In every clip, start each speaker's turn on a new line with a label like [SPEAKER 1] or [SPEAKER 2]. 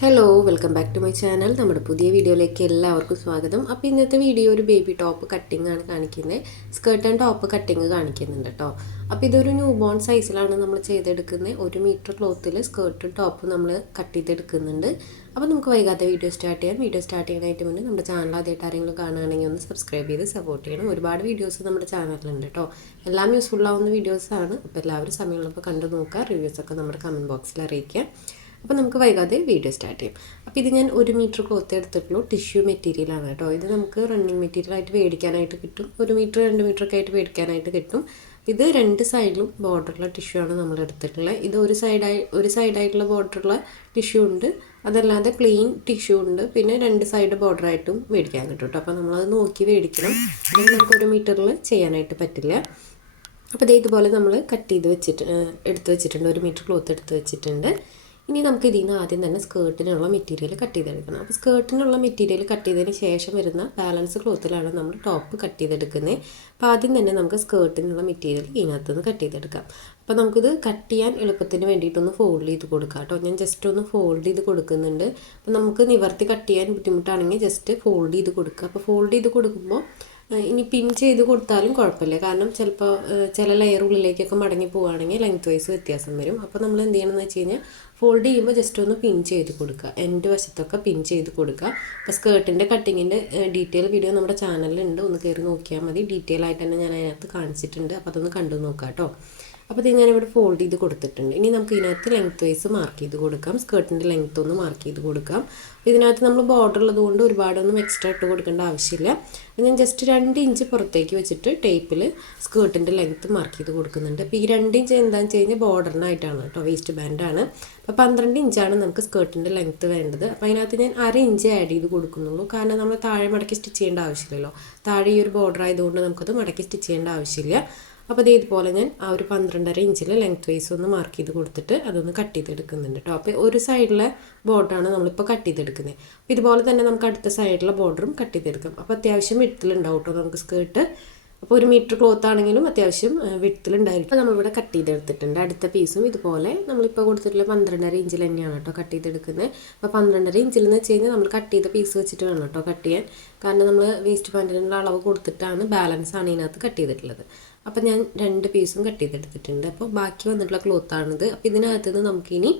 [SPEAKER 1] Hello welcome back to my channel നമ്മുടെ പുതിയ വീഡിയോയിലേക്ക് എല്ലാവർക്കും സ്വാഗതം. അപ്പോൾ ഇന്നത്തെ വീഡിയോ ഒരു ബേബി ടോപ്പ് കട്ടിംഗ് ആണ് കാണിക്കുന്നത്. സ്കേർട്ട് ആൻഡ് ടോപ്പ് കട്ടിങ് കാണിക്കുന്നുണ്ട് കേട്ടോ അപ്പോൾ ഇതൊരു ന്യൂ ബോൺ സൈസിലാണ് നമ്മൾ ചെയ്തെടുക്കുന്നത്. ഒരു മീറ്റർ ക്ലോത്തിൽ സ്കേർട്ടും ടോപ്പും നമ്മൾ കട്ട് ചെയ്തെടുക്കുന്നുണ്ട്. അപ്പോൾ നമുക്ക് വൈകാതെ വീഡിയോ സ്റ്റാർട്ട് ചെയ്യാം. വീഡിയോ സ്റ്റാർട്ട് ചെയ്യാനായിട്ട് മുന്നേ നമ്മുടെ ചാനൽ ആദ്യമായിട്ട് ആരെങ്കിലും കാണുകയാണെങ്കിൽ ഒന്ന് സബ്സ്ക്രൈബ് ചെയ്ത് സപ്പോർട്ട് ചെയ്യണം. ഒരുപാട് വീഡിയോസ് നമ്മുടെ ചാനലിലുണ്ട് കേട്ടോ എല്ലാം യൂസ്ഫുൾ ആവുന്ന വീഡിയോസാണ് അപ്പോൾ എല്ലാവരും സമയമുള്ളപ്പോൾ കണ്ടു നോക്കുക. റിവ്യൂസൊക്കെ നമ്മുടെ കമന്റ് ബോക്സിൽ അറിയിക്കുക. അപ്പോൾ നമുക്ക് വൈകാതെ വീഡിയോ സ്റ്റാർട്ട് ചെയ്യാം. അപ്പോൾ ഇത് ഞാൻ ഒരു മീറ്റർ ക്ലോത്ത് എടുത്തിട്ടുള്ളൂ. ടിഷ്യൂ മെറ്റീരിയലാണ് കേട്ടോ. ഇത് നമുക്ക് റണ്ണിങ് മെറ്റീരിയൽ ആയിട്ട് മേടിക്കാനായിട്ട് കിട്ടും. ഒരു മീറ്റർ രണ്ട് മീറ്റർ ഒക്കെ ആയിട്ട് മേടിക്കാനായിട്ട് കിട്ടും. ഇത് രണ്ട് സൈഡിലും ബോർഡറുള്ള ടിഷ്യൂ ആണ് നമ്മൾ എടുത്തിട്ടുള്ളത് ഇത് ഒരു സൈഡായി ഒരു സൈഡായിട്ടുള്ള ബോർഡറുള്ള ടിഷ്യൂ ഉണ്ട്. അതല്ലാതെ പ്ലെയിൻ ടിഷ്യൂ ഉണ്ട്. പിന്നെ രണ്ട് സൈഡ് ബോർഡറായിട്ടും മേടിക്കാൻ കിട്ടും കേട്ടോ. അപ്പോൾ നമ്മളത് നോക്കി മേടിക്കണം അല്ലെങ്കിൽ നമുക്ക് ഒരു മീറ്ററിൽ ചെയ്യാനായിട്ട് പറ്റില്ല. അപ്പോൾ ഇതുപോലെ നമ്മൾ കട്ട് ചെയ്ത് വെച്ചിട്ട് എടുത്ത് വെച്ചിട്ടുണ്ട്. ഒരു മീറ്റർ ക്ലോത്ത് എടുത്ത് വെച്ചിട്ടുണ്ട്. ഇനി നമുക്ക് ഇതിൽ നിന്ന് ആദ്യം തന്നെ സ്കേർട്ടിനുള്ള മെറ്റീരിയൽ കട്ട് ചെയ്തെടുക്കണം. അപ്പോൾ സ്കേർട്ടിനുള്ള മെറ്റീരിയൽ കട്ട് ചെയ്തതിന് ശേഷം വരുന്ന ബാലൻസ് ക്ലോത്തിലാണ് നമ്മൾ ടോപ്പ് കട്ട് ചെയ്തെടുക്കുന്നത്. അപ്പോൾ ആദ്യം തന്നെ നമുക്ക് സ്കേർട്ടിനുള്ള മെറ്റീരിയൽ ഇതിനകത്ത് നിന്ന് കട്ട് ചെയ്തെടുക്കാം. അപ്പോൾ നമുക്കിത് കട്ട് ചെയ്യാൻ എളുപ്പത്തിന് വേണ്ടിയിട്ടൊന്ന് ഫോൾഡ് ചെയ്ത് കൊടുക്കാം കേട്ടോ. ഞാൻ ജസ്റ്റ് ഒന്ന് ഫോൾഡ് ചെയ്ത് കൊടുക്കുന്നുണ്ട്. അപ്പോൾ നമുക്ക് നിവർത്തി കട്ട് ചെയ്യാൻ ബുദ്ധിമുട്ടാണെങ്കിൽ ജസ്റ്റ് ഫോൾഡ് ചെയ്ത് കൊടുക്കുക. അപ്പോൾ ഫോൾഡ് ചെയ്ത് കൊടുക്കുമ്പോൾ ഇനി പിൻ ചെയ്ത് കൊടുത്താലും കുഴപ്പമില്ല. കാരണം ചിലപ്പോൾ ചില ലെയർ ഉള്ളിലേക്കൊക്കെ മടങ്ങി പോവുകയാണെങ്കിൽ ലെങ്ത് വൈസ് വ്യത്യാസം വരും. അപ്പോൾ നമ്മൾ എന്ത് ചെയ്യണമെന്ന് വെച്ച് കഴിഞ്ഞാൽ ഫോൾഡ് ചെയ്യുമ്പോൾ ജസ്റ്റ് ഒന്ന് പിൻ ചെയ്ത് കൊടുക്കുക. എന്റെ വശത്തൊക്കെ പിൻ ചെയ്ത് കൊടുക്കുക. അപ്പോൾ സ്കേർട്ടിന്റെ കട്ടിങ്ങിന്റെ ഡീറ്റെയിൽ വീഡിയോ നമ്മുടെ ചാനലിലുണ്ട് ഒന്ന് കയറി നോക്കിയാൽ മതി. ഡീറ്റെയിൽ ആയിട്ട് തന്നെ ഞാൻ അതിനകത്ത് കാണിച്ചിട്ടുണ്ട്. അപ്പോൾ അതൊന്ന് കണ്ടു നോക്കാം കേട്ടോ അപ്പോൾ ഇത് ഞാനിവിടെ ഫോൾഡ് ചെയ്ത് കൊടുത്തിട്ടുണ്ട്. ഇനി നമുക്ക് ഇതിനകത്ത് ലെങ്ത് വൈസ് മാർക്ക് ചെയ്ത് കൊടുക്കാം. സ്കേർട്ടിന്റെ ലെങ്ത് ഒന്ന് മാർക്ക് ചെയ്ത് കൊടുക്കാം. ഇതിനകത്ത് നമ്മൾ ബോർഡർ ഉള്ളതുകൊണ്ട് ഒരുപാടൊന്നും എക്സ്ട്രാ ഇട്ട് കൊടുക്കേണ്ട ആവശ്യമില്ല. ഞാൻ ജസ്റ്റ് രണ്ട് ഇഞ്ച് പുറത്തേക്ക് വെച്ചിട്ട് ടേപ്പിൽ സ്കേർട്ടിന്റെ ലെങ്ത്ത് മാർക്ക് ചെയ്ത് കൊടുക്കുന്നുണ്ട്. അപ്പോൾ ഈ രണ്ട് ഇഞ്ച് എന്താണെന്ന് വെച്ച് കഴിഞ്ഞാൽ ബോർഡറിനായിട്ടാണ് കേട്ടോ വേസ്റ്റ് ബാൻഡാണ് അപ്പോൾ പന്ത്രണ്ട് ഇഞ്ചാണ് നമുക്ക് സ്കേർട്ടിന്റെ ലെങ്ത്ത് വേണ്ടത്. അപ്പോൾ അതിനകത്ത് ഞാൻ അര ഇഞ്ച് ആഡ് ചെയ്ത് കൊടുക്കുന്നുള്ളൂ. കാരണം നമ്മൾ താഴെ മടക്കി സ്റ്റിച്ച് ചെയ്യേണ്ട ആവശ്യമില്ലല്ലോ. താഴെ ഈ ഒരു ബോർഡർ ആയതുകൊണ്ട് നമുക്കത് മടക്കി സ്റ്റിച്ച് ചെയ്യേണ്ട ആവശ്യമില്ല. അപ്പോൾ ഇത് ഇതുപോലെ ഞാൻ ആ ഒരു പന്ത്രണ്ടര ഇഞ്ചിൽ ലെങ്ത് വൈസ് ഒന്ന് മാർക്ക് ചെയ്ത് കൊടുത്തിട്ട് അതൊന്ന് കട്ട് ചെയ്തെടുക്കുന്നുണ്ട് കേട്ടോ അപ്പോൾ ഒരു സൈഡിലെ ബോർഡറാണ് നമ്മളിപ്പോൾ കട്ട് ചെയ്തെടുക്കുന്നത് അപ്പോൾ ഇതുപോലെ തന്നെ നമുക്ക് അടുത്ത സൈഡിലെ ബോർഡറും കട്ട് ചെയ്തെടുക്കാം. അപ്പോൾ അത്യാവശ്യം വിട്ടിലുണ്ടാവും കേട്ടോ നമുക്ക് സ്കേർട്ട് അപ്പോൾ ഒരു മീറ്റർ ക്ലോത്ത് ആണെങ്കിലും അത്യാവശ്യം വിട്ടിലുണ്ടായിരിക്കും അപ്പോൾ നമ്മളിവിടെ കട്ട് ചെയ്തെടുത്തിട്ടുണ്ട്. അടുത്ത പീസും ഇതുപോലെ നമ്മളിപ്പോൾ കൊടുത്തിട്ടുള്ള പന്ത്രണ്ടര ഇഞ്ചിൽ തന്നെയാണ് കേട്ടോ കട്ട് ചെയ്തെടുക്കുന്നത് അപ്പോൾ പന്ത്രണ്ടര ഇഞ്ചിൽ എന്ന് വെച്ച് കഴിഞ്ഞാൽ നമ്മൾ കട്ട് ചെയ്ത പീസ് വെച്ചിട്ട് വേണം കേട്ടോ കട്ട് ചെയ്യാൻ. കാരണം നമ്മൾ വേസ്റ്റ് പാന്റിനുള്ള അളവ് കൊടുത്തിട്ടാണ് ബാലൻസ് ആണ് ഇതിനകത്ത് കട്ട് ചെയ്തിട്ടുള്ളത്. അപ്പോൾ ഞാൻ രണ്ട് പീസും കട്ട് ചെയ്തെടുത്തിട്ടുണ്ട്. അപ്പോൾ ബാക്കി വന്നിട്ടുള്ള ക്ലോത്താണിത് അപ്പോൾ ഇതിനകത്ത് നിന്ന് നമുക്കിനി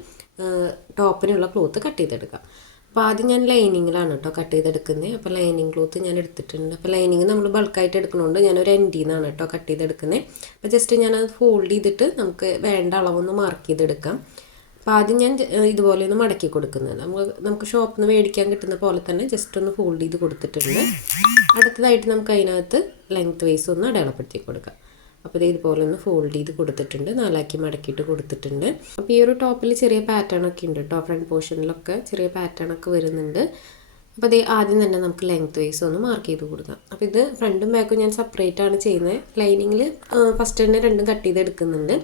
[SPEAKER 1] ടോപ്പിനുള്ള ക്ലോത്ത് കട്ട് ചെയ്തെടുക്കാം. അപ്പോൾ ആദ്യം ഞാൻ ലൈനിങ്ങിലാണ് കേട്ടോ കട്ട് ചെയ്തെടുക്കുന്നത് അപ്പോൾ ലൈനിങ് ക്ലോത്ത് ഞാൻ എടുത്തിട്ടുണ്ട്. അപ്പോൾ ലൈനിങ് നമ്മൾ ബൾക്കായിട്ട് എടുക്കണോണ്ട് ഞാനൊരു എൻഡിൽ നിന്നാണ് കേട്ടോ കട്ട് ചെയ്തെടുക്കുന്നത് അപ്പോൾ ജസ്റ്റ് ഞാനത് ഫോൾഡ് ചെയ്തിട്ട് നമുക്ക് വേണ്ട അളവൊന്ന് മാർക്ക് ചെയ്തെടുക്കാം. അപ്പോൾ ആദ്യം ഞാൻ ഇതുപോലെ ഒന്ന് മടക്കി കൊടുക്കുന്നത്. നമുക്ക് നമുക്ക് ഷോപ്പിൽ നിന്ന് മേടിക്കാൻ കിട്ടുന്ന പോലെ തന്നെ ജസ്റ്റ് ഒന്ന് ഫോൾഡ് ചെയ്ത് കൊടുത്തിട്ടുണ്ട്. അടുത്തതായിട്ട് നമുക്ക് അതിനകത്ത് ലെങ്ത് വൈസ് ഒന്ന് അടയാളപ്പെടുത്തി കൊടുക്കാം. അപ്പോൾ ഇത് ഇതുപോലെ ഒന്ന് ഫോൾഡ് ചെയ്ത് കൊടുത്തിട്ടുണ്ട്. നാലാക്കി മടക്കിയിട്ട് കൊടുത്തിട്ടുണ്ട്. അപ്പോൾ ഈ ഒരു ടോപ്പിൽ ചെറിയ പാറ്റേൺ ഒക്കെ ഉണ്ട് കേട്ടോ ഫ്രണ്ട് പോർഷനിലൊക്കെ ചെറിയ പാറ്റേൺ ഒക്കെ വരുന്നുണ്ട്. അപ്പോൾ ഇത് ആദ്യം തന്നെ നമുക്ക് ലെങ്ത് വൈസ് ഒന്ന് മാർക്ക് ചെയ്ത് കൊടുക്കാം. അപ്പോൾ ഇത് ഫ്രണ്ടും ബാക്കും ഞാൻ സെപ്പറേറ്റ് ആണ് ചെയ്യുന്നത് ലൈനിങ്ങിൽ ഫസ്റ്റ് തന്നെ രണ്ടും കട്ട് ചെയ്ത് എടുക്കുന്നുണ്ട്.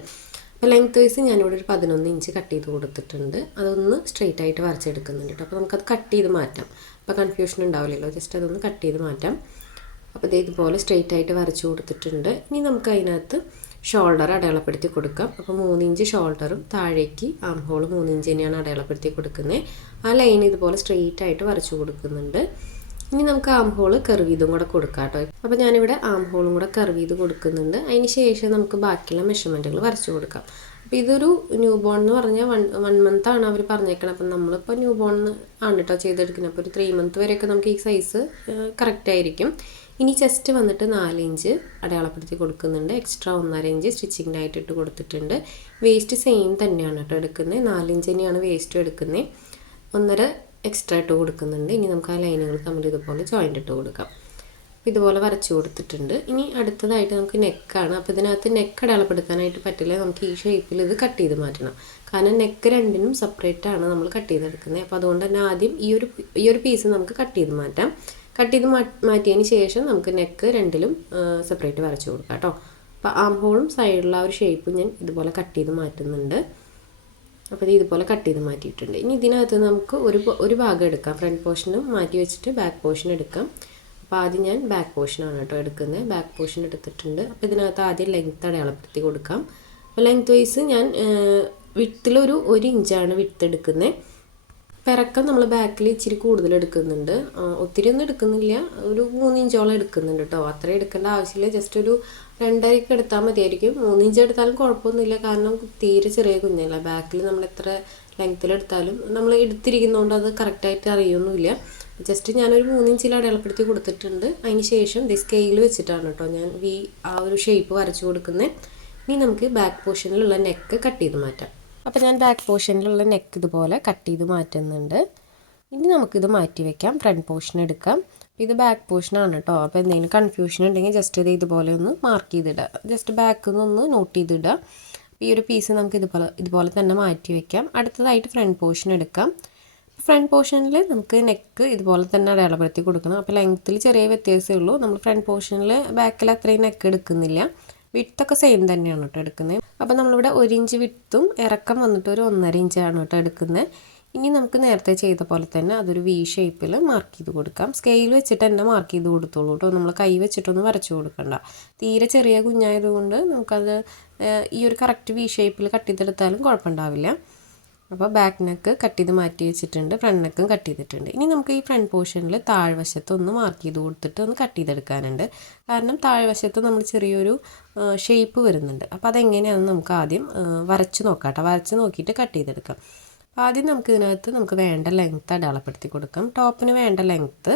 [SPEAKER 1] അപ്പോൾ ലെങ്ത് വൈസ് ഞാനിവിടെ ഒരു പതിനൊന്ന് ഇഞ്ച് കട്ട് ചെയ്ത് കൊടുത്തിട്ടുണ്ട്. അതൊന്ന് സ്ട്രെയിറ്റ് ആയിട്ട് വരച്ചെടുക്കുന്നുണ്ട് കേട്ടോ അപ്പോൾ നമുക്കത് കട്ട് ചെയ്ത് മാറ്റാം. അപ്പോൾ കൺഫ്യൂഷൻ ഉണ്ടാവില്ലല്ലോ. ജസ്റ്റ് അതൊന്ന് കട്ട് ചെയ്ത് മാറ്റാം. അപ്പോൾ ഇത് ഇതുപോലെ സ്ട്രെയിറ്റ് ആയിട്ട് വരച്ചു കൊടുത്തിട്ടുണ്ട്. ഇനി നമുക്ക് അതിനകത്ത് ഷോൾഡർ അടയാളപ്പെടുത്തി കൊടുക്കാം. അപ്പോൾ മൂന്നിഞ്ച് ഷോൾഡറും താഴേക്ക് ആം ഹോൾ മൂന്നിഞ്ച് തന്നെയാണ് അടയാളപ്പെടുത്തി കൊടുക്കുന്നത് ആ ലൈൻ ഇതുപോലെ സ്ട്രെയിറ്റ് ആയിട്ട് വരച്ചു കൊടുക്കുന്നുണ്ട്. ഇനി നമുക്ക് ആം ഹോൾ കർവ് ചെയ്തും കൂടെ കൊടുക്കാം കേട്ടോ. അപ്പോൾ ഞാനിവിടെ ആം ഹോളും കൂടെ കർവ് ചെയ്ത് കൊടുക്കുന്നുണ്ട്. അതിന് ശേഷം നമുക്ക് ബാക്കിയുള്ള മെഷർമെന്റുകൾ വരച്ചു കൊടുക്കാം. അപ്പോൾ ഇതൊരു ന്യൂ ബോൺ എന്ന് പറഞ്ഞാൽ വൺ വൺ മന്ത് ആണ് അവർ പറഞ്ഞേക്കുന്നത് അപ്പം നമ്മളിപ്പോൾ ന്യൂ ബോൺ ആണ് കേട്ടോ ചെയ്തെടുക്കുന്നത്. അപ്പോൾ ഒരു ത്രീ മന്ത് വരെയൊക്കെ നമുക്ക് ഈ സൈസ് കറക്റ്റ് ആയിരിക്കും. ഇനി ചെസ്റ്റ് വന്നിട്ട് നാല് ഇഞ്ച് അടയാളപ്പെടുത്തി കൊടുക്കുന്നുണ്ട്. എക്സ്ട്രാ ഒന്നര ഇഞ്ച് സ്റ്റിച്ചിങ്ങിന്റെ ഇട്ട് കൊടുത്തിട്ടുണ്ട്. വേസ്റ്റ് സെയിം തന്നെയാണ് കേട്ടോ എടുക്കുന്നത്. നാലിഞ്ച് തന്നെയാണ് വേസ്റ്റും എടുക്കുന്നത്. ഒന്നര എക്സ്ട്രാ ഇട്ട് കൊടുക്കുന്നുണ്ട്. ഇനി നമുക്ക് ആ ലൈനുകൾ തമ്മിൽ ഇതുപോലെ ജോയിന്റ് ഇട്ട് കൊടുക്കാം. ഇതുപോലെ വരച്ചു കൊടുത്തിട്ടുണ്ട്. ഇനി അടുത്തതായിട്ട് നമുക്ക് നെക്കാണ് അപ്പോൾ ഇതിനകത്ത് നെക്ക് അടയാളപ്പെടുത്താനായിട്ട് പറ്റില്ല. നമുക്ക് ഈ ഷേപ്പിൽ ഇത് കട്ട് ചെയ്ത് മാറ്റണം. കാരണം നെക്ക് രണ്ടിനും സെപ്പറേറ്റ് ആണ് നമ്മൾ കട്ട് ചെയ്തെടുക്കുന്നത്. അപ്പോൾ അതുകൊണ്ട് തന്നെ ആദ്യം ഈ ഒരു ഈ ഒരു പീസ് നമുക്ക് കട്ട് ചെയ്ത് മാറ്റാം. കട്ട് ചെയ്ത് മാറ്റിയതിന് ശേഷം നമുക്ക് നെക്ക് രണ്ടിലും സെപ്പറേറ്റ് വരച്ചു കൊടുക്കാം കേട്ടോ അപ്പോൾ ആം ഹോളും സൈഡിലുള്ള ആ ഒരു ഷേപ്പ് ഞാൻ ഇതുപോലെ കട്ട് ചെയ്ത് മാറ്റുന്നുണ്ട്. അപ്പോൾ ഇത് ഇതുപോലെ കട്ട് ചെയ്ത് മാറ്റിയിട്ടുണ്ട്. ഇനി ഇതിനകത്ത് നമുക്ക് ഒരു ഒരു ഭാഗം എടുക്കാം. ഫ്രണ്ട് പോർഷനും മാറ്റി വെച്ചിട്ട് ബാക്ക് പോർഷൻ എടുക്കാം. അപ്പോൾ ആദ്യം ഞാൻ ബാക്ക് പോർഷനാണ് കേട്ടോ എടുക്കുന്നത് ബാക്ക് പോർഷൻ എടുത്തിട്ടുണ്ട്. അപ്പോൾ ഇതിനകത്ത് ആദ്യം ലെങ്ത്ത് അടയാളപ്പെടുത്തി കൊടുക്കാം. അപ്പോൾ ലെങ്ത് വൈസ് ഞാൻ വിട്ടിലൊരു ഒരു ഇഞ്ചാണ് വിട്ട് എടുക്കുന്നത് പിറക്കം നമ്മൾ ബാക്കിൽ ഇച്ചിരി കൂടുതൽ എടുക്കുന്നുണ്ട്. ഒത്തിരി ഒന്നും എടുക്കുന്നില്ല. ഒരു മൂന്നിഞ്ചോളം എടുക്കുന്നുണ്ട് കേട്ടോ അത്ര എടുക്കേണ്ട ആവശ്യമില്ല. ജസ്റ്റ് ഒരു രണ്ടരയ്ക്ക് എടുത്താൽ മതിയായിരിക്കും. മൂന്നിഞ്ച് എടുത്താലും കുഴപ്പമൊന്നുമില്ല. കാരണം തീരെ ചെറിയ കുഞ്ഞല്ല. ബാക്കിൽ നമ്മൾ എത്ര ലെങ്ത്തിൽ എടുത്താലും നമ്മൾ എടുത്തിരിക്കുന്നതുകൊണ്ട് അത് കറക്റ്റായിട്ട് അറിയൊന്നുമില്ല. ജസ്റ്റ് ഞാനൊരു മൂന്നിഞ്ചിൽ അടയാളപ്പെടുത്തി കൊടുത്തിട്ടുണ്ട്. അതിന് ശേഷം ഇത് സ്കെയിൽ വെച്ചിട്ടാണ് കേട്ടോ ഞാൻ വി ആ ഒരു ഷേപ്പ് വരച്ചു കൊടുക്കുന്നത് ഇനി നമുക്ക് ബാക്ക് പോർഷനിലുള്ള നെക്ക് കട്ട് ചെയ്ത് മാറ്റാം. അപ്പോൾ ഞാൻ ബാക്ക് പോർഷനിലുള്ള നെക്ക് ഇതുപോലെ കട്ട് ചെയ്ത് മാറ്റുന്നുണ്ട്. ഇനി നമുക്കിത് മാറ്റി വെക്കാം. ഫ്രണ്ട് പോർഷൻ എടുക്കാം. ഇത് ബാക്ക് പോർഷനാണ് കേട്ടോ അപ്പോൾ എന്തെങ്കിലും കൺഫ്യൂഷൻ ഉണ്ടെങ്കിൽ ജസ്റ്റ് ഇത് ഇതുപോലെ ഒന്ന് മാർക്ക് ചെയ്തിടുക ജസ്റ്റ് ബാക്കിൽ നിന്നൊന്ന് നോട്ട് ചെയ്തിടുക ഈ ഒരു പീസ് നമുക്ക് ഇതുപോലെ ഇതുപോലെ തന്നെ മാറ്റി വെക്കാം. അടുത്തതായിട്ട് ഫ്രണ്ട് പോർഷൻ എടുക്കാം. ഫ്രണ്ട് പോർഷനിൽ നമുക്ക് നെക്ക് ഇതുപോലെ തന്നെ അടയാളപ്പെടുത്തി കൊടുക്കണം. അപ്പോൾ ലെങ്ത്തിൽ ചെറിയ വ്യത്യാസമേ ഉള്ളൂ. നമ്മൾ ഫ്രണ്ട് പോർഷനിൽ ബാക്കിൽ അത്രയും നെക്ക് എടുക്കുന്നില്ല. വിട്ടൊക്കെ സെയിം തന്നെയാണ് കേട്ടോ എടുക്കുന്നത് അപ്പോൾ നമ്മളിവിടെ ഒരു ഇഞ്ച് വിട്ടും ഇറക്കം വന്നിട്ട് ഒരു ഒന്നര ഇഞ്ചാണ് കേട്ടോ എടുക്കുന്നത് ഇനി നമുക്ക് നേരത്തെ ചെയ്ത പോലെ തന്നെ അതൊരു വി ഷേപ്പിൽ മാർക്ക് ചെയ്ത് കൊടുക്കാം. സ്കെയിൽ വെച്ചിട്ട് തന്നെ മാർക്ക് ചെയ്ത് കൊടുത്തോളൂ കേട്ടോ നമ്മൾ കൈ വെച്ചിട്ടൊന്നും വരച്ചു കൊടുക്കണ്ട. തീരെ ചെറിയ കുഞ്ഞായതുകൊണ്ട് നമുക്കത് ഈ ഒരു കറക്റ്റ് വി ഷേപ്പിൽ കട്ട് ചെയ്തെടുത്താലും കുഴപ്പമുണ്ടാവില്ല. അപ്പോൾ ബാക്ക് നെക്ക് കട്ട് ചെയ്ത് മാറ്റി വെച്ചിട്ടുണ്ട് ഫ്രണ്ട് നെക്കും കട്ട് ചെയ്തിട്ടുണ്ട്. ഇനി നമുക്ക് ഈ ഫ്രണ്ട് പോർഷനിൽ താഴ്വശത്ത് ഒന്ന് മാർക്ക് ചെയ്ത് കൊടുത്തിട്ട് ഒന്ന് കട്ട് ചെയ്തെടുക്കാനുണ്ട്. കാരണം താഴ്വശത്ത് നമ്മൾ ചെറിയൊരു ഷേപ്പ് വരുന്നുണ്ട്. അപ്പോൾ അതെങ്ങനെയാണെന്ന് നമുക്ക് ആദ്യം വരച്ച് നോക്കാം കേട്ടോ. വരച്ച് നോക്കിയിട്ട് കട്ട് ചെയ്തെടുക്കാം. ആദ്യം നമുക്ക് ഇതിനകത്ത് നമുക്ക് വേണ്ട ലെങ്ത്ത് അടയാളപ്പെടുത്തി കൊടുക്കാം. ടോപ്പിന് വേണ്ട ലെങ്ത്ത്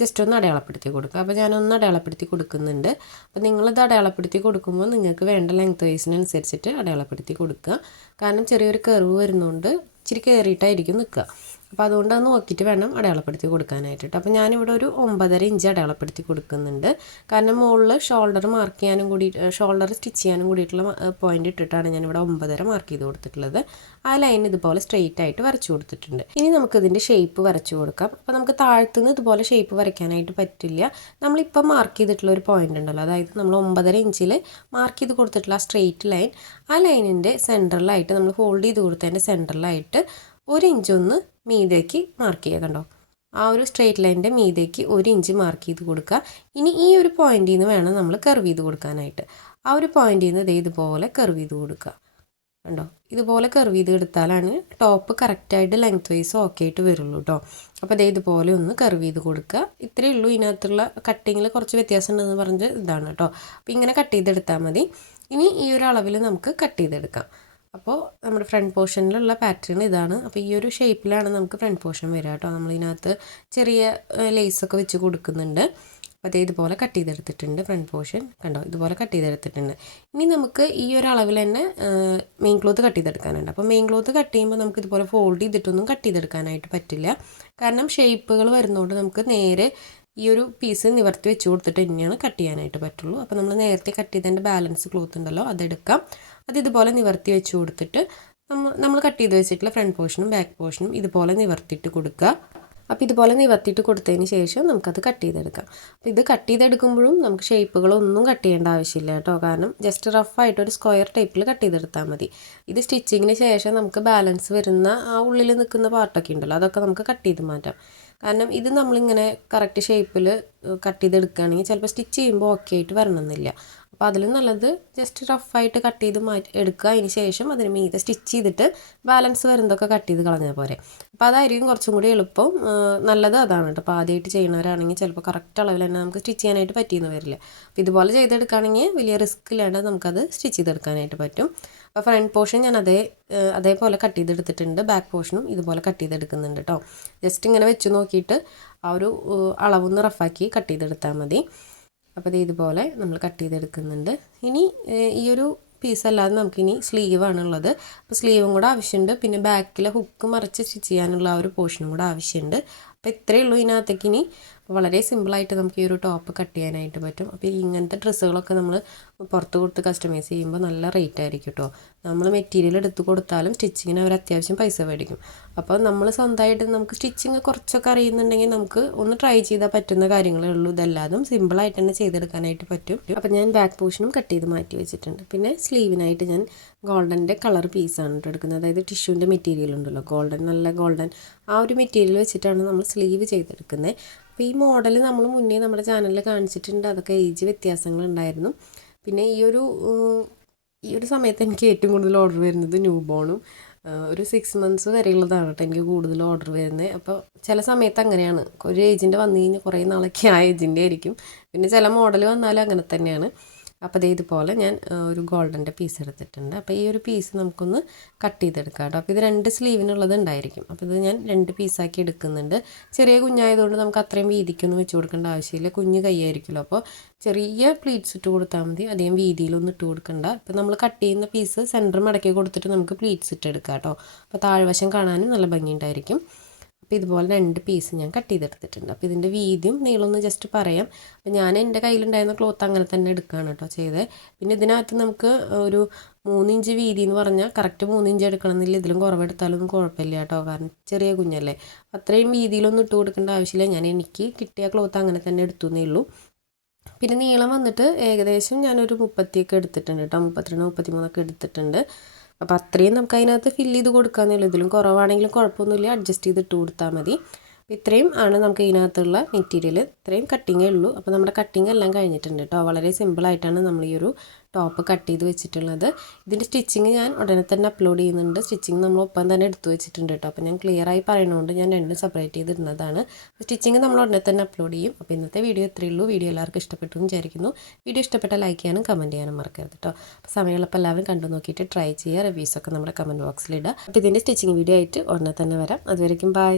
[SPEAKER 1] ജസ്റ്റ് ഒന്ന് അടയാളപ്പെടുത്തി കൊടുക്കുക. അപ്പോൾ ഞാനൊന്ന് അടയാളപ്പെടുത്തി കൊടുക്കുന്നുണ്ട്. അപ്പോൾ നിങ്ങളിത് അടയാളപ്പെടുത്തി കൊടുക്കുമ്പോൾ നിങ്ങൾക്ക് വേണ്ട ലെങ്ത് വൈസിനനുസരിച്ചിട്ട് അടയാളപ്പെടുത്തി കൊടുക്കുക. കാരണം ചെറിയൊരു കർവ് വരുന്നതുകൊണ്ട് ഇച്ചിരി കയറിയിട്ടായിരിക്കും നിൽക്കുക. അപ്പോൾ അതുകൊണ്ട് അത് നോക്കിയിട്ട് വേണം അടയാളപ്പെടുത്തി കൊടുക്കാനായിട്ട് കേട്ടോ അപ്പോൾ ഞാനിവിടെ ഒരു ഒമ്പതര ഇഞ്ച് അടയാളപ്പെടുത്തി കൊടുക്കുന്നുണ്ട്. കാരണം മുകളിൽ ഷോൾഡർ മാർക്ക് ചെയ്യാനും കൂടി ഷോൾഡർ സ്റ്റിച്ച് ചെയ്യാനും കൂടിയിട്ടുള്ള പോയിന്റ് ഇട്ടിട്ടാണ് ഞാനിവിടെ ഒമ്പതര മാർക്ക് ചെയ്ത് കൊടുത്തിട്ടുള്ളത്. ആ ലൈൻ ഇതുപോലെ സ്ട്രെയിറ്റ് ആയിട്ട് വരച്ചു കൊടുത്തിട്ടുണ്ട്. ഇനി നമുക്ക് ഇതിന്റെ ഷേപ്പ് വരച്ചു കൊടുക്കാം. അപ്പോൾ നമുക്ക് താഴ്ത്തുനിന്ന് ഇതുപോലെ ഷേപ്പ് വരയ്ക്കാനായിട്ട് പറ്റില്ല. നമ്മളിപ്പോൾ മാർക്ക് ചെയ്തിട്ടുള്ള ഒരു പോയിന്റ് ഉണ്ടല്ലോ. അതായത് നമ്മൾ ഒമ്പതര ഇഞ്ചിൽ മാർക്ക് ചെയ്ത് കൊടുത്തിട്ടുള്ള ആ സ്ട്രെയിറ്റ് ലൈൻ ആ ലൈനിന്റെ സെന്ററിലായിട്ട് നമ്മൾ ഹോൾഡ് ചെയ്ത് കൊടുത്തതിന്റെ സെന്ററിലായിട്ട് ഒരു ഇഞ്ച് ഒന്ന് മീതേക്ക് മാർക്ക് ചെയ്യുക കണ്ടോ? ആ ഒരു സ്ട്രെയിറ്റ് ലൈനിന്റെ മീതേക്ക് ഒരു ഇഞ്ച് മാർക്ക് ചെയ്ത് കൊടുക്കുക. ഇനി ഈ ഒരു പോയിന്റിൽ നിന്ന് വേണം നമ്മൾ കർവ് ചെയ്ത് കൊടുക്കാനായിട്ട്. ആ ഒരു പോയിന്റിൽ നിന്ന് ദേ ഇതുപോലെ കർവ് ചെയ്ത് കൊടുക്കുക. കണ്ടോ? ഇതുപോലെ കർവ് ചെയ്ത് എടുത്താലാണ് ടോപ്പ് കറക്റ്റായിട്ട് ലെങ്ത് വൈസ് ഓക്കെ ആയിട്ട് വരുള്ളൂ കേട്ടോ അപ്പോൾ ദേ ഇതുപോലെ ഒന്ന് കർവ് ചെയ്ത് കൊടുക്കുക. ഇത്രയേ ഉള്ളൂ. ഇതിനകത്തുള്ള കട്ടിങ്ങിൽ കുറച്ച് വ്യത്യാസം ഉണ്ടെന്ന് പറഞ്ഞ് ഇതാണ് കേട്ടോ അപ്പോൾ ഇങ്ങനെ കട്ട് ചെയ്തെടുത്താൽ മതി. ഇനി ഈ ഒരു അളവിൽ നമുക്ക് കട്ട് ചെയ്തെടുക്കാം. അപ്പോൾ നമ്മുടെ ഫ്രണ്ട് പോർഷനിലുള്ള പാറ്റേൺ ഇതാണ്. അപ്പോൾ ഈ ഒരു ഷേപ്പിലാണ് നമുക്ക് ഫ്രണ്ട് പോർഷൻ വരിക കേട്ടോ. നമ്മളിതിനകത്ത് ചെറിയ ലേസൊക്കെ വെച്ച് കൊടുക്കുന്നുണ്ട്. അപ്പോൾ അതേ ഇതുപോലെ കട്ട് ചെയ്തെടുത്തിട്ടുണ്ട് ഫ്രണ്ട് പോർഷൻ കണ്ടോ? ഇതുപോലെ കട്ട് ചെയ്തെടുത്തിട്ടുണ്ട്. ഇനി നമുക്ക് ഈ ഒരു അളവിൽ തന്നെ മെയിൻ ക്ലോത്ത് കട്ട് ചെയ്തെടുക്കാനുണ്ട്. അപ്പോൾ മെയിൻ ക്ലോത്ത് കട്ട് ചെയ്യുമ്പോൾ നമുക്ക് ഇതുപോലെ ഫോൾഡ് ചെയ്തിട്ടൊന്നും കട്ട് ചെയ്തെടുക്കാനായിട്ട് പറ്റില്ല. കാരണം ഷേപ്പുകൾ വരുന്നതുകൊണ്ട് നമുക്ക് നേരെ ഈ ഒരു പീസ് നിവർത്തി വെച്ച് കൊടുത്തിട്ട് തന്നെയാണ് കട്ട് ചെയ്യാനായിട്ട് പറ്റുള്ളൂ. അപ്പോൾ നമ്മൾ നേരത്തെ കട്ട് ചെയ്തതിന്റെ ബാലൻസ് ക്ലോത്ത് ഉണ്ടല്ലോ അതെടുക്കാം അത് ഇതുപോലെ നിവർത്തി വെച്ച് കൊടുത്തിട്ട് നമ്മൾ കട്ട് ചെയ്ത് വെച്ചിട്ടുള്ള ഫ്രണ്ട് പോർഷനും ബാക്ക് പോർഷനും ഇതുപോലെ നിവർത്തിയിട്ട് കൊടുക്കുക. അപ്പോൾ ഇതുപോലെ നിവർത്തിയിട്ട് കൊടുത്തതിന് ശേഷം നമുക്കത് കട്ട് ചെയ്തെടുക്കാം. അപ്പോൾ ഇത് കട്ട് ചെയ്തെടുക്കുമ്പോഴും നമുക്ക് ഷേപ്പുകളൊന്നും കട്ട് ചെയ്യേണ്ട ആവശ്യമില്ല കേട്ടോ. കാരണം ജസ്റ്റ് റഫായിട്ട് ഒരു സ്ക്വയർ ടൈപ്പിൽ കട്ട് ചെയ്തെടുത്താൽ മതി. ഇത് സ്റ്റിച്ചിങ്ങിന് ശേഷം നമുക്ക് ബാലൻസ് വരുന്ന ആ ഉള്ളിൽ നിൽക്കുന്ന പാർട്ടൊക്കെ ഉണ്ടല്ലോ അതൊക്കെ നമുക്ക് കട്ട് ചെയ്ത് മാറ്റാം. കാരണം ഇത് നമ്മളിങ്ങനെ കറക്റ്റ് ഷേപ്പിൽ കട്ട് ചെയ്തെടുക്കുകയാണെങ്കിൽ ചിലപ്പോൾ സ്റ്റിച്ച് ചെയ്യുമ്പോൾ ഓക്കെ ആയിട്ട് വരണമെന്നില്ല. അപ്പോൾ അതിൽ നല്ലത് ജസ്റ്റ് റഫായിട്ട് കട്ട് ചെയ്ത് മാറ്റി എടുക്കുക. അതിന് ശേഷം അതിന് മീതെ സ്റ്റിച്ച് ചെയ്തിട്ട് ബാലൻസ് വരുന്നതൊക്കെ കട്ട് ചെയ്ത് കളഞ്ഞാൽ പോരെ. അപ്പോൾ അതായിരിക്കും കുറച്ചും കൂടി എളുപ്പം. നല്ലത് അതാണ് കേട്ടോ. അപ്പോൾ ആദ്യമായിട്ട് ചെയ്യുന്നവരാണെങ്കിൽ ചിലപ്പോൾ കറക്റ്റ് അളവിൽ തന്നെ നമുക്ക് സ്റ്റിച്ച് ചെയ്യാനായിട്ട് പറ്റിയെന്ന് വരില്ല. അപ്പോൾ ഇതുപോലെ ചെയ്തെടുക്കുകയാണെങ്കിൽ വലിയ റിസ്ക് ഇല്ലാണ്ട് നമുക്കത് സ്റ്റിച്ച് ചെയ്തെടുക്കാനായിട്ട് പറ്റും. അപ്പോൾ ഫ്രണ്ട് പോർഷൻ ഞാൻ അതേ അതേപോലെ കട്ട് ചെയ്തെടുത്തിട്ടുണ്ട്. ബാക്ക് പോർഷനും ഇതുപോലെ കട്ട് ചെയ്തെടുക്കുന്നുണ്ട് കേട്ടോ. ജസ്റ്റ് ഇങ്ങനെ വെച്ച് നോക്കിയിട്ട് ആ ഒരു അളവൊന്ന് റഫാക്കി കട്ട് ചെയ്തെടുത്താൽ മതി. അപ്പോൾ ഇത് ഇതുപോലെ നമ്മൾ കട്ട് ചെയ്തെടുക്കുന്നുണ്ട്. ഇനി ഈ ഒരു പീസ് അല്ലാതെ നമുക്കിനി സ്ലീവാണ് ഉള്ളത്. അപ്പോൾ സ്ലീവും കൂടെ ആവശ്യമുണ്ട്. പിന്നെ ബാക്കിലെ ഹുക്ക് മറിച്ച് സ്റ്റിച്ച് ചെയ്യാനുള്ള ആ ഒരു പോർഷനും കൂടെ ആവശ്യമുണ്ട്. അപ്പോൾ ഇത്രയേ ഉള്ളൂ ഇതിനകത്തേക്ക് ഇനി. വളരെ സിമ്പിളായിട്ട് നമുക്ക് ഈ ഒരു ടോപ്പ് കട്ട് ചെയ്യാനായിട്ട് പറ്റും. അപ്പോൾ ഇങ്ങനത്തെ ഡ്രസ്സുകളൊക്കെ നമ്മൾ പുറത്ത് കൊടുത്ത് കസ്റ്റമൈസ് ചെയ്യുമ്പോൾ നല്ല റേറ്റ് ആയിരിക്കും കേട്ടോ നമ്മൾ മെറ്റീരിയൽ എടുത്ത് കൊടുത്താലും സ്റ്റിച്ചിങ്ങിന് അവർ അത്യാവശ്യം പൈസ മേടിക്കും. അപ്പോൾ നമ്മൾ സ്വന്തമായിട്ട് നമുക്ക് സ്റ്റിച്ചിങ് കുറച്ചൊക്കെ അറിയുന്നുണ്ടെങ്കിൽ നമുക്ക് ഒന്ന് ട്രൈ ചെയ്താൽ പറ്റുന്ന കാര്യങ്ങളേ ഉള്ളൂ. ഇതെല്ലാതും സിമ്പിളായിട്ട് തന്നെ ചെയ്തെടുക്കാനായിട്ട് പറ്റും. അപ്പോൾ ഞാൻ ബാക്ക് പോർഷനും കട്ട് ചെയ്ത് മാറ്റി വെച്ചിട്ടുണ്ട്. പിന്നെ സ്ലീവിനായിട്ട് ഞാൻ ഗോൾഡന്റെ കളർ പീസാണ് എടുക്കുന്നത്. അതായത് ടിഷ്യൂന്റെ മെറ്റീരിയൽ ഉണ്ടല്ലോ. ഗോൾഡൻ നല്ല ഗോൾഡൻ ആ ഒരു മെറ്റീരിയൽ വെച്ചിട്ടാണ് നമ്മൾ സ്ലീവ് ചെയ്തെടുക്കുന്നത്. അപ്പോൾ ഈ മോഡൽ നമ്മൾ മുന്നേ നമ്മുടെ ചാനലിൽ കാണിച്ചിട്ടുണ്ട്. അതൊക്കെ ഏജ് വ്യത്യാസങ്ങളുണ്ടായിരുന്നു. പിന്നെ ഈ ഒരു ഈ ഒരു സമയത്ത് എനിക്ക് ഏറ്റവും കൂടുതൽ ഓർഡർ വരുന്നത് ന്യൂ ബോണും ഒരു സിക്സ് മന്ത്സ് വരെയുള്ളതാണ് കേട്ടോ എനിക്ക് കൂടുതൽ ഓർഡർ വരുന്നത്. അപ്പോൾ ചില സമയത്ത് അങ്ങനെയാണ്. ഒരു ഏജിന്റെ വന്നു കഴിഞ്ഞാൽ കുറേ നാളൊക്കെ ആ ഏജിന്റെ ആയിരിക്കും. പിന്നെ ചില മോഡൽ വന്നാലും അങ്ങനെ തന്നെയാണ്. അപ്പോൾ ദേ ഇതുപോലെ ഞാൻ ഒരു ഗോൾഡന്റെ പീസ് എടുത്തിട്ടുണ്ട്. അപ്പോൾ ഈ ഒരു പീസ് നമുക്കൊന്ന് കട്ട് ചെയ്തെടുക്കാം കേട്ടോ. അപ്പോൾ ഇത് രണ്ട് സ്ലീവിനുള്ളത് ഉണ്ടായിരിക്കും. അപ്പോൾ ഇത് ഞാൻ രണ്ട് പീസാക്കി എടുക്കുന്നുണ്ട്. ചെറിയ കുഞ്ഞായതുകൊണ്ട് നമുക്ക് അത്രയും വീതിക്കൊന്നും വെച്ച് കൊടുക്കേണ്ട ആവശ്യമില്ല. കുഞ്ഞ് കൈയായിരിക്കുമല്ലോ. അപ്പോൾ ചെറിയ പ്ലീറ്റ്സ് ഇട്ട് കൊടുത്താൽ മതി. അധികം വീതിയിലൊന്നും ഇട്ട് കൊടുക്കണ്ട. ഇപ്പോൾ നമ്മൾ കട്ട് ചെയ്യുന്ന പീസ് സെന്റർ മടക്കി കൊടുത്തിട്ട് നമുക്ക് പ്ലീറ്റ്സ് ഇട്ട് എടുക്കാം കേട്ടോ. അപ്പോൾ താഴ്വശം കാണാനും നല്ല ഭംഗിയുണ്ടായിരിക്കും. അപ്പോൾ ഇതുപോലെ രണ്ട് പീസ് ഞാൻ കട്ട് ചെയ്തെടുത്തിട്ടുണ്ട്. അപ്പോൾ ഇതിന്റെ വീതിയും നീളമൊന്ന് ജസ്റ്റ് പറയാം. അപ്പോൾ ഞാൻ എന്റെ കയ്യിലുണ്ടായിരുന്ന ക്ലോത്ത് അങ്ങനെ തന്നെ എടുക്കുകയാണ് കേട്ടോ ചെയ്തത് പിന്നെ ഇതിനകത്ത് നമുക്ക് ഒരു മൂന്നിഞ്ച് വീതി എന്ന് പറഞ്ഞാൽ കറക്റ്റ് മൂന്നിഞ്ച് എടുക്കണമെന്നില്ല. ഇതിലും കുറവെടുത്താലൊന്നും കുഴപ്പമില്ല കേട്ടോ കാരണം ചെറിയ കുഞ്ഞല്ലേ. അത്രയും വീതിയിലൊന്നും ഇട്ട് കൊടുക്കേണ്ട ആവശ്യമില്ല. ഞാൻ എനിക്ക് കിട്ടിയ ക്ലോത്ത് അങ്ങനെ തന്നെ എടുത്തു എന്നേ ഉള്ളൂ. പിന്നെ നീളം വന്നിട്ട് ഏകദേശം ഞാനൊരു മുപ്പത്തിയൊക്കെ എടുത്തിട്ടുണ്ട് കേട്ടോ മുപ്പത്തിരണ്ട് മുപ്പത്തിമൂന്നൊക്കെ എടുത്തിട്ടുണ്ട്. അപ്പോൾ അത്രയും നമുക്ക് അതിനകത്ത് ഫില്ല് ചെയ്ത് കൊടുക്കാമെന്നുള്ളൂ ഇതിലും കുറവാണെങ്കിലും കുഴപ്പമൊന്നുമില്ല. അഡ്ജസ്റ്റ് ചെയ്തിട്ട് കൊടുത്താൽ മതി. അപ്പോൾ ഇത്രയും ആണ് നമുക്ക് ഇതിനകത്തുള്ള മെറ്റീരിയൽ ഇത്രയും കട്ടിങ്ങേ ഉള്ളൂ. അപ്പോൾ നമ്മുടെ കട്ടിങ് എല്ലാം കഴിഞ്ഞിട്ടുണ്ട് കേട്ടോ. വളരെ സിമ്പിളായിട്ടാണ് നമ്മൾ ഈ ഒരു ടോപ്പ് കട്ട് ചെയ്ത് വെച്ചിട്ടുള്ളത്. ഇതിന്റെ സ്റ്റിച്ചിങ് ഞാൻ ഉടനെ തന്നെ അപ്ലോഡ് ചെയ്യുന്നുണ്ട്. സ്റ്റിച്ചിങ് നമ്മൾ ഒപ്പം തന്നെ എടുത്തു വെച്ചിട്ടുണ്ട് കേട്ടോ. അപ്പോൾ ഞാൻ ക്ലിയർ ആയി പറയുന്നതുകൊണ്ട് ഞാൻ രണ്ടും സെപ്പറേറ്റ് ചെയ്തിടുന്നതാണ്. സ്റ്റിച്ചിങ് നമ്മൾ ഉടനെ തന്നെ അപ്ലോഡ് ചെയ്യും. അപ്പോൾ ഇന്നത്തെ വീഡിയോ ഇത്രയേ ഉള്ളൂ. വീഡിയോ എല്ലാവർക്കും ഇഷ്ടപ്പെട്ടു എന്ന് വിചാരിക്കുന്നു. വീഡിയോ ഇഷ്ടപ്പെട്ട ലൈക്ക് ചെയ്യാനും കമന്റ് ചെയ്യാനും മറക്കരുത് കേട്ടോ. അപ്പോൾ സമയമുള്ളപ്പോൾ എല്ലാവരും കണ്ടു നോക്കിയിട്ട് ട്രൈ ചെയ്യുക. റിവ്യൂസൊക്കെ നമ്മുടെ കമന്റ് ബോക്സിൽ ഇടുക. അപ്പോൾ ഇതിന്റെ സ്റ്റിച്ചിങ് വീഡിയോ ആയിട്ട് ഉടനെ തന്നെ വരാം. അതുവരേക്കും ബൈ